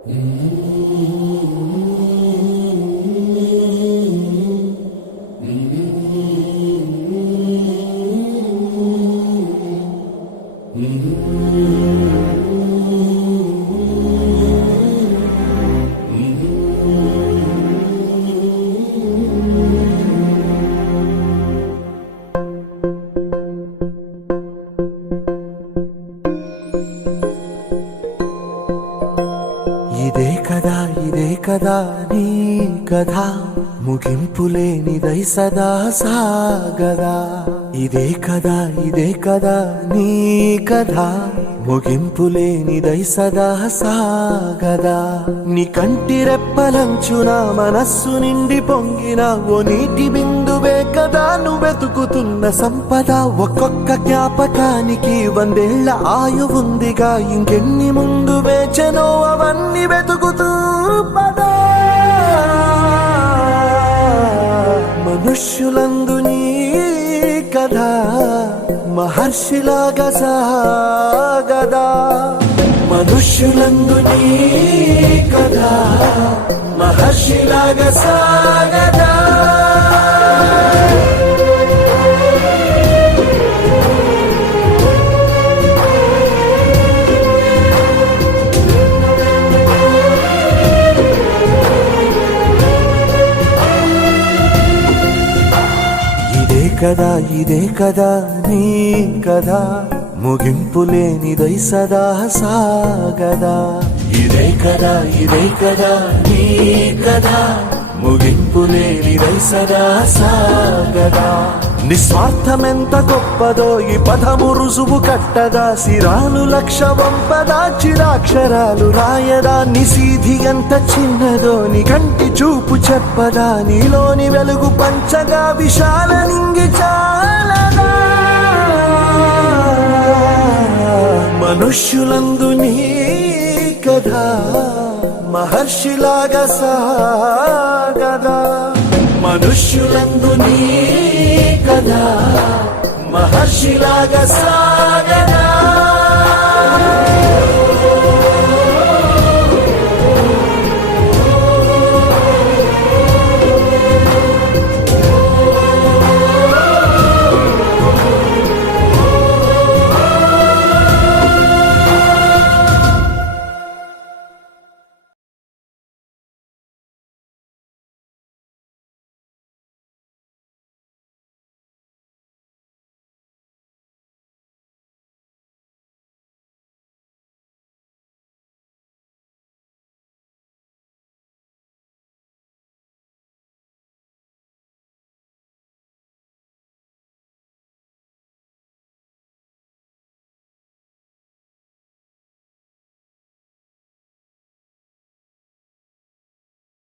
ఇదే కదా నీ కథ ముగింపులేనిదై సదా సాగదా. ఇదే కదా నీ కథ ముగింపులేనిదై సదా సాగదా. నీ కంటి రెప్పలంచున మనస్సు నిండి పొంగిన ఓ నీటి బిందువే కదా నువ్వెతుకుతున్న సంపద. ఒక్కొక్క జ్ఞాపకానికి 100 ఏళ్ల ఆయువుందిగా, ఇంకెన్ని ముందు వేచనో అవన్నీ వెతుకుతూ పదా. మనుష్యులందు నీ కథ మహర్షిలాగా సాగదా. మనుష్యులందు నీ కథ మహర్షిలాగా సాగదా. ఇదే కదా నీ కథ ముగింపులేనిదై సదా సాగదా. ఇదే కదా నీ కథ ముగింపులేనిదై సదా సాగదా. నిస్వార్థమెంత గొప్పదో ఈ పదము రుజువు కట్టదా. సిరాలు 1,00,000 వంపదా, చిరాక్షరాలు రాయదా. నిశీధి ఎంత చిన్నదో నీ కంటి చూపు చెప్పదా. నీలోని వెలుగు పంచగా విశాల నింగి చాలదా. మనుష్యులందు నీ కథ మహర్షిలాగా సాగదా. మనుష్యులందు నీ కథ మహర్షిలాగా సాగదా.